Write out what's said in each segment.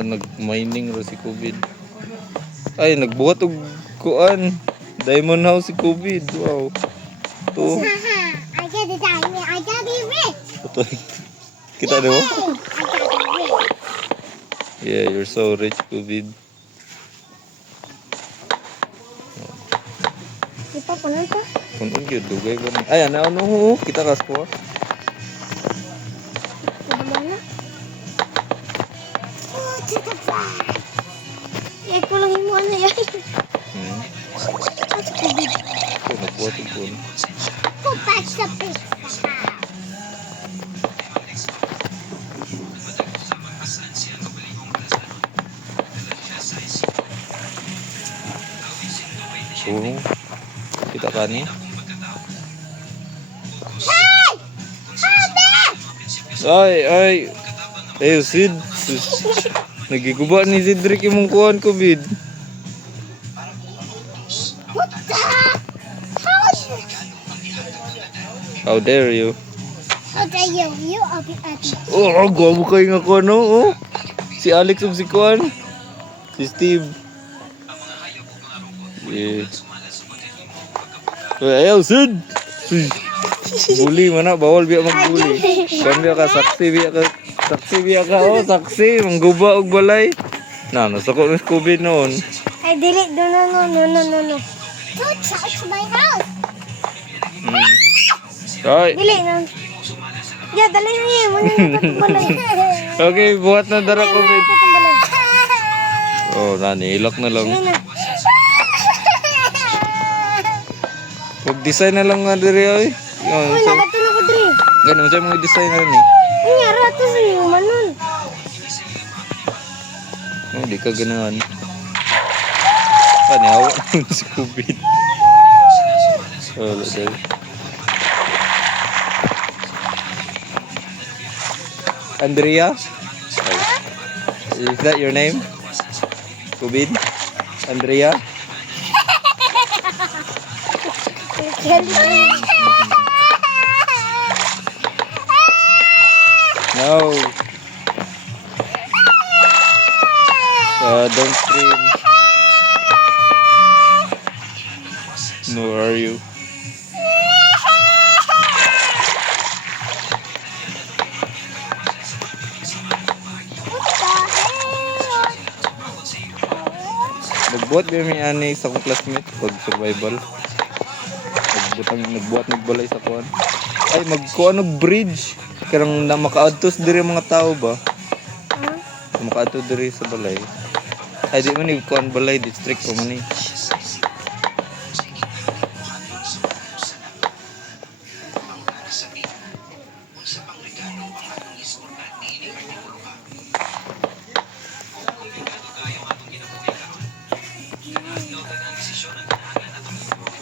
nag-mining ro si COVID. Ay, nagbuhat og kuan. Diamond house si COVID. Wow. To. I got the diamond. I got be rich. Ito. Kita di ba? I got be rich. Yeah, you're so rich, COVID. Di pa puno to? Kung yun, dugay ba ni? Ay, ano, kita kas po. Di ba na? Oh, tita pa. Ay, ko lang yung ano yan. What's COVID? Ito, nagbuhat og kuan. Go back sa pizza. Oo. Kita ka ni? Hey! Habi! Ay. Ay, Sid. Nagiguba ni Cedric imong kuan, COVID. What the? How dare you? How dare you? You are the ugly. Oh, gwapo kayo nga kuan, no? Oh. Si Alex ug si kuan. Si Steve. Yeah. Ayaw, Sid! Bully man na, bawal biya magbuli. Kuan biya ka, saksi biya ka, oh, saksi, mangguba og balay. Nasako ng COVID noon. Ay, dili. No. Don't touch my house. Ay, Dili na. Yeah, dali na yun. Muna na patubalay. okay, buhat na dara COVID. Patubalay. Oh, ilak na lang. Dili na. Mag-design na lang nga diri ay. Uy, nakatulog ko diri. Ganun sa mga design na ni. Uy, rato sa iyo, manon. Oh, di ka ganahan. Hawa si COVID. Oh, dahil. Andrea? Is that your name? COVID? Andrea? No. Don't scream. No, are you? Nagbuhat ba may ani sa akong classmate pag survival? Nagbalay sa kuan. Ay, magkuan og bridge. Karang na makaadtos diri mga tao ba? Makaadto diri sa balay. Ay, di man ni kuan balay district o man ni.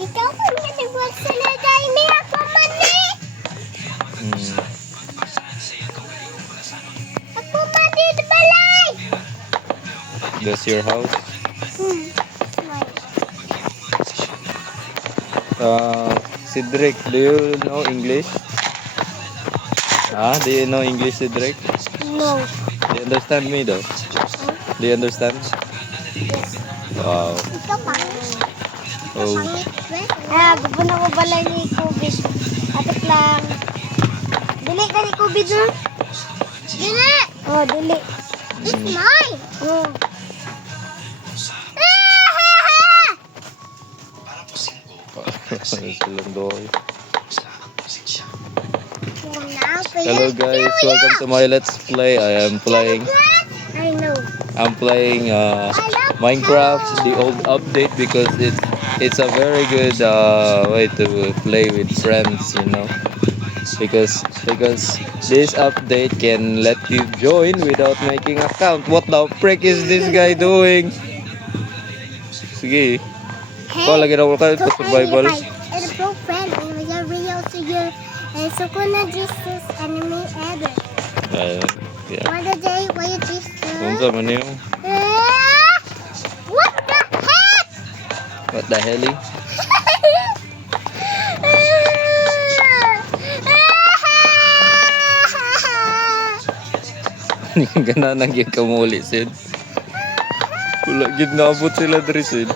Ikaw pa nga nagbuhat sa laday ni ako man ni. Ako man ni di balay. That's your house? Cedric, do you know English? Do you know English, Cedric? No. Do you understand me though? Do you understand? Yes. Wow. Ikaw pa. Oh. Gusto na ko balay ni COVID. Atik lang. Dili ka ni COVID na? Dili! Oh, dili. It's mine! Oh. Silang doy. Hello guys, welcome to my Let's Play. I know. I'm playing Minecraft, the old update, because it's a very good way to play with friends, you know. Because this update can let you join without making account. What the frick is this guy doing? Sige. Kau lagi daw ka sa survival. And a pro friend and we are real to you. And so kuna Jesus enemy ever. Yeah. What a day, what a Jesus. Unsa man yun? What the heck? What the hell? Gana nang gyud ka mo uli, Sid. Wala gyud naabot sila diri, Sid.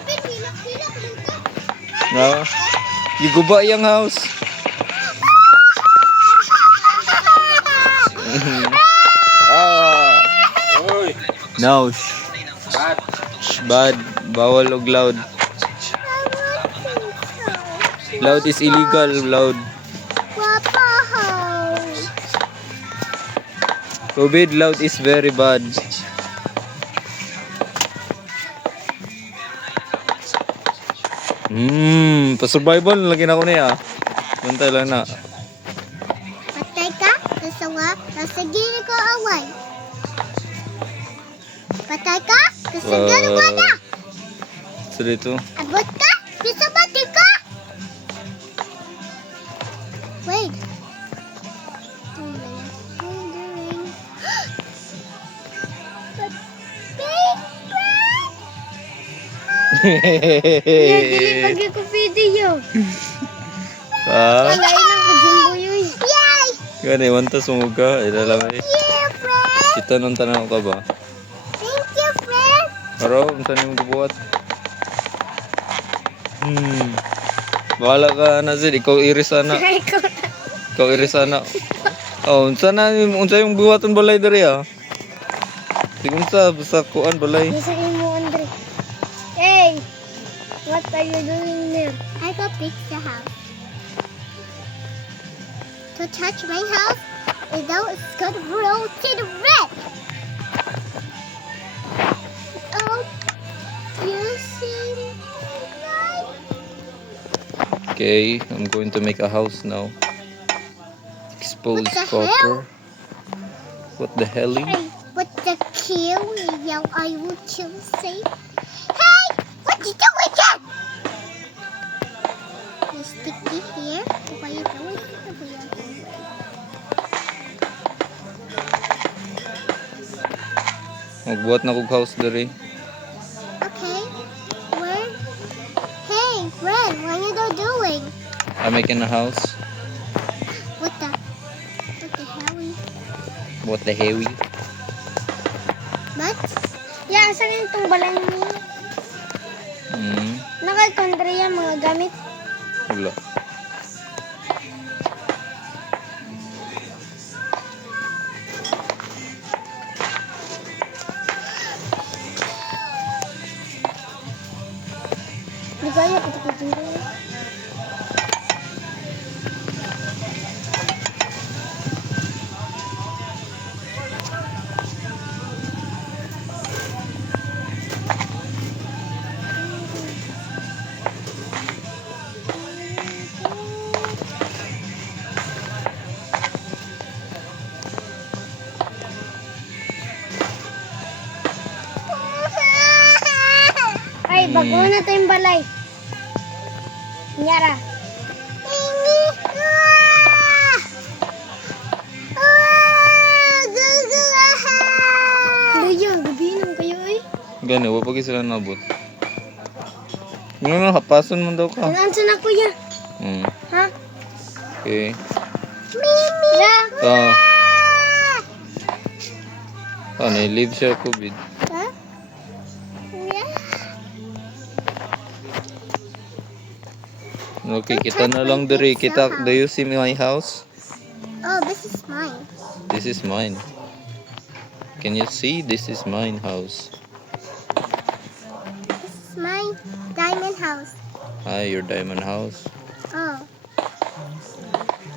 Na, giguba yung house. Ah. No. Bad. Bawal og loud. Loud is illegal, loud. Papa house. COVID loud is very bad. Pa-survival lagi na ako niya. Bantay lang na. Patay ka? Kasawa? Nasagiri ko away. Patay ka? Kasagiri ko na. So dito. Abot ka? Kisabati ka? Wait. Dili pagi ko video. Ah, Alay lang ka jumbo yun. Yay! gani wanta sumuga, ilalami. Yeah, friend. Kita nung tanaw ka ba? Thank you, friend. Pero, unsa nimo gibuhat? Bahala ka na Sid, ikaw iris ana. Ikaw iris ana. Oh, unsa yung buhaton balay diri ah? Di unsa basta kuan balay. Nasa imo, Andre. Hey! What are you doing there? I go fix the house. To touch my house, and now it's gonna roll to the red. Oh, you see my Okay, I'm going to make a house now. Exposed What the copper. hell? What the hell? Hey, what the kill? Yow, I will kill say. Hey, what you doing again? You sticky here. What are you doing? Magbuhat na kog house diri. Okay. Where? Hey, Ren, what are you doing? I'm making a house. What the hell? What the hell? But? Yeah, saan yung itong balay mo? Nakal-country yan, mga gamit. Wala. Di ko ayaw, pati-pati ko. Ay, bago na tayong balay. Nyara. Luya, gabi naman kayo eh. Gani, wa pagi sila nabot. Nga hapason man daw ka. Ano na kuya? Ha? Okay. Mimi! Ah. Live siya COVID. Ha? Yeah. Okay, kita na lang diri. Kita, do you see my house? Oh, this is mine. This is mine. Can you see? This is mine house. This is my diamond house. Hi, your diamond house. Oh.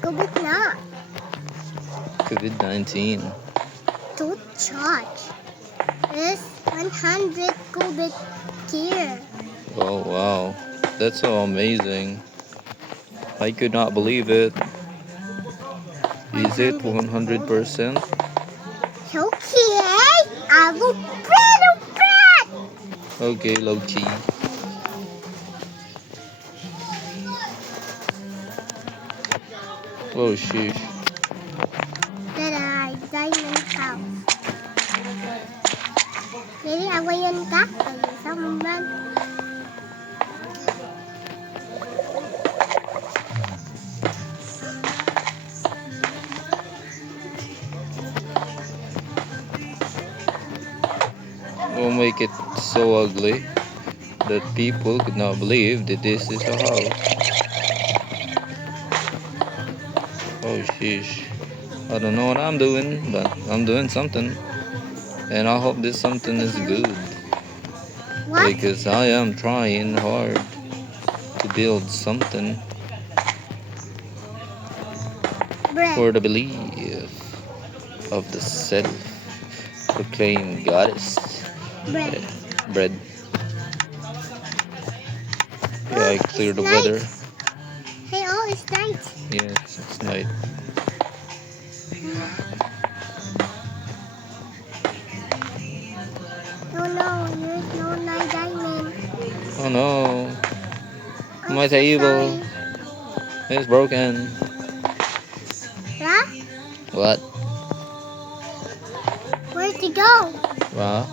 Kubit na. COVID-19. Don't charge. It's 100 kubit here. Oh, wow. That's so amazing. I could not believe it. Is it 100%? Okay, I will bread. Okay, low key. Oh, sheesh. Tada, diamond house. Jadi awayan ka? Ay, samban. will make it so ugly that people could not believe that this is a house. Oh sheesh. I don't know what I'm doing, but I'm doing something. And I hope this something is good. What? Because I am trying hard to build something Bread. for the belief of the self-proclaimed goddess. Bread. Bread. Yeah, I cleared the It's weather. night. Hey, oh, it's night. Yes, it's night. Oh no, there's no night diamond. Oh no, I'm my so table sorry. is broken. Huh? What? Where'd you go? Wow.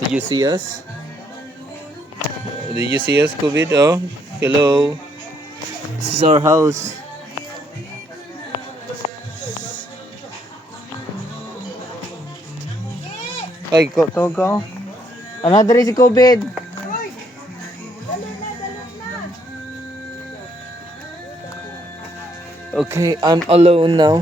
Did you see us? Did you see us, COVID? Oh, hello. This is our house. Ay, tawag ka. Another is si COVID. Okay, I'm alone now.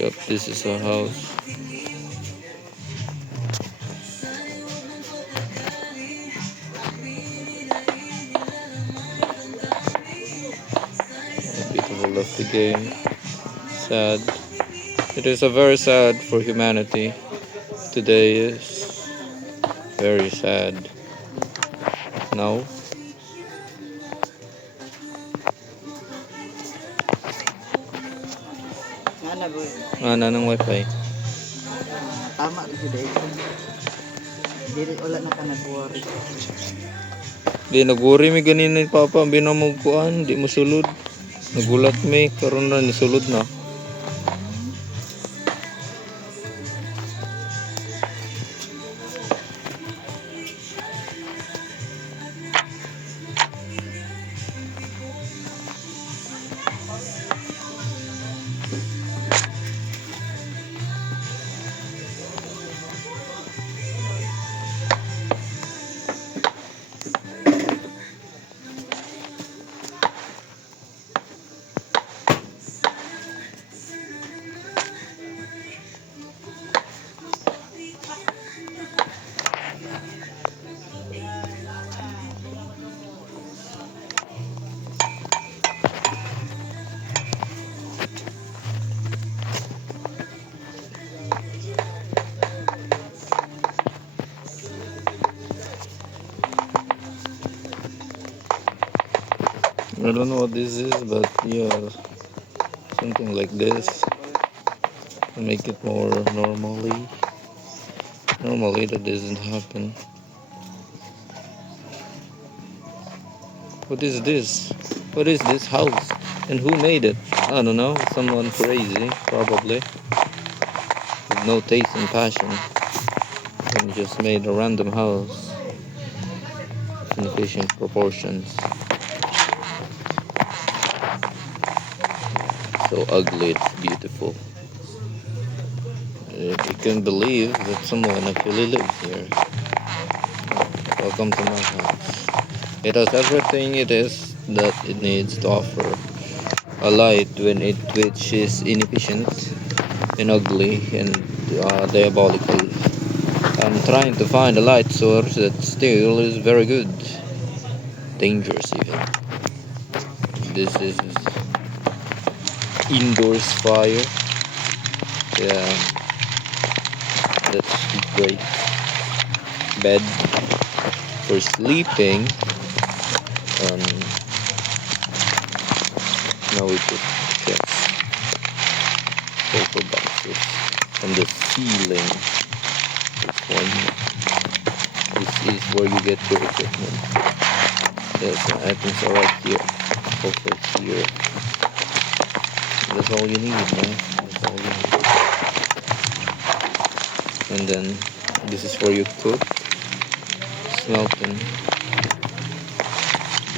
Yep, this is our house. Beautiful of the game. Sad. It is a very sad for humanity. Today is very sad. No? Nga boy. Ng wifi. Tama rin yun dahil. Dili wala na ka nag-worry. Di naguri mi ganina ni Papa, binamugkuan, di mo sulod. Nagulat mi, karon na ni sulod na. I don't know what this is, but yeah, something like this. To make it more normally. Normally that doesn't happen. What is this? What is this house? And who made it? I don't know. Someone crazy, probably. With no taste and passion. And just made a random house. Inefficient proportions. So ugly, it's beautiful. You can believe that someone actually lives here. Welcome to my house. It has everything it is that it needs to offer. A light which is inefficient and ugly and diabolical. I'm trying to find a light source that still is very good. Dangerous even. This is indoors fire. Yeah, that's great. Bed. for sleeping. Um, now we put chests, paper boxes on the ceiling. This one. This is where you get your equipment. Yes, the items are right here. Also here. That's all you need, man. That's all you need. And then this is where you cook, smelting.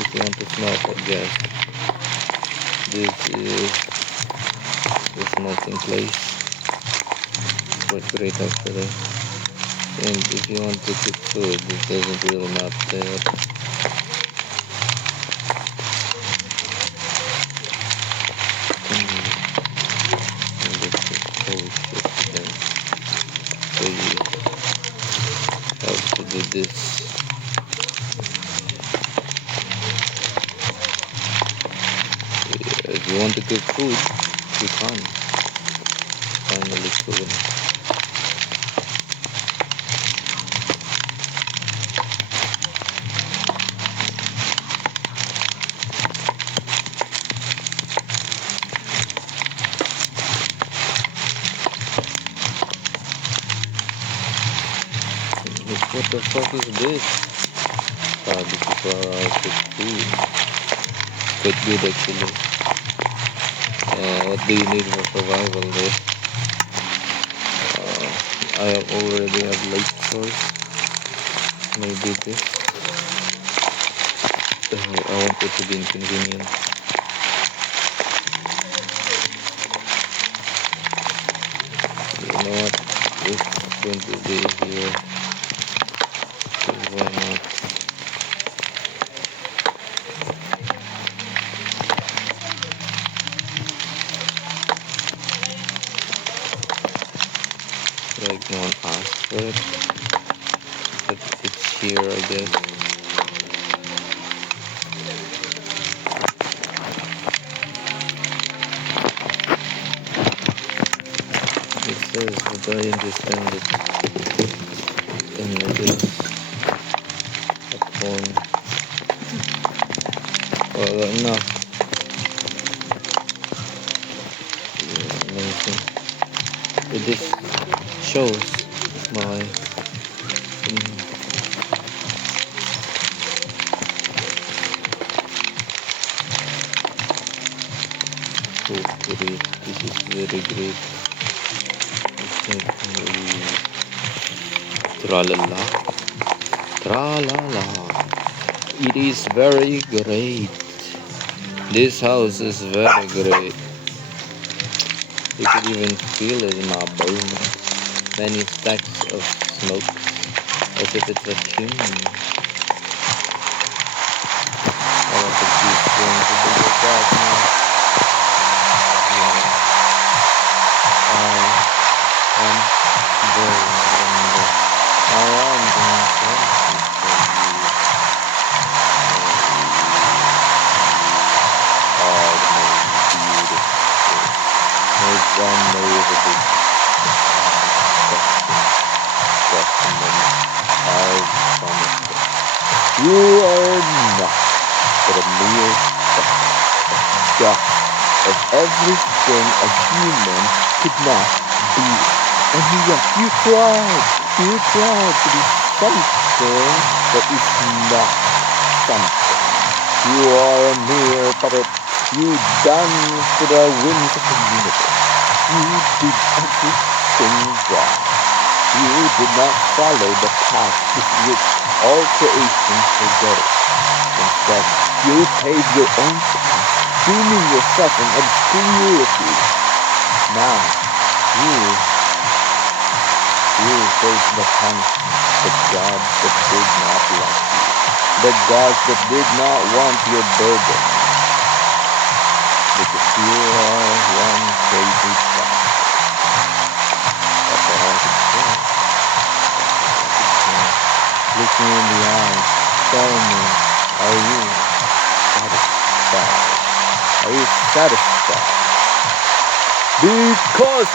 If you want to smelt, I guess. This is the smelting place. Quite great actually. And if you want to cook food, it doesn't really matter. So you have to do this. If you want to cook food, you can. Finally proven. What the fuck is this? This is where I cook food. Quite good actually. What do you need for survival there? I already have light source. Maybe this. I want it to be inconvenient. You know what? It's going to be here. Why not? Like no one asked for it, but it's here, I guess. It says that I understand it. And it is a phone. Well, enough. Yeah, amazing. This shows my so great. This is very great. Tra-la-la. Tra-la-la. It is very great. This house is very great. You could even feel it in my bones. Many stacks of smoke, as if it's a chimney. I don't think these things are big as that now. Yeah. I am very wonder. I am going to for you. Oh, the most beautiful. It's unbelievable. I promise you. You are not but a mere speck of dust of everything a human could not be. And yet you tried to be something that is not something. You are a mere puppet. You dance to the winds of the universe. You did everything wrong. You did not follow the path with which all creation should go. Instead, you paved your own path, dooming yourself in obscurity. Now, you face the punishment, the gods that did not love you, the gods that did not want your burden, because you are one crazy bastard. That's all I can say. Look me in the eye. Tell me, are you satisfied? Are you satisfied? Because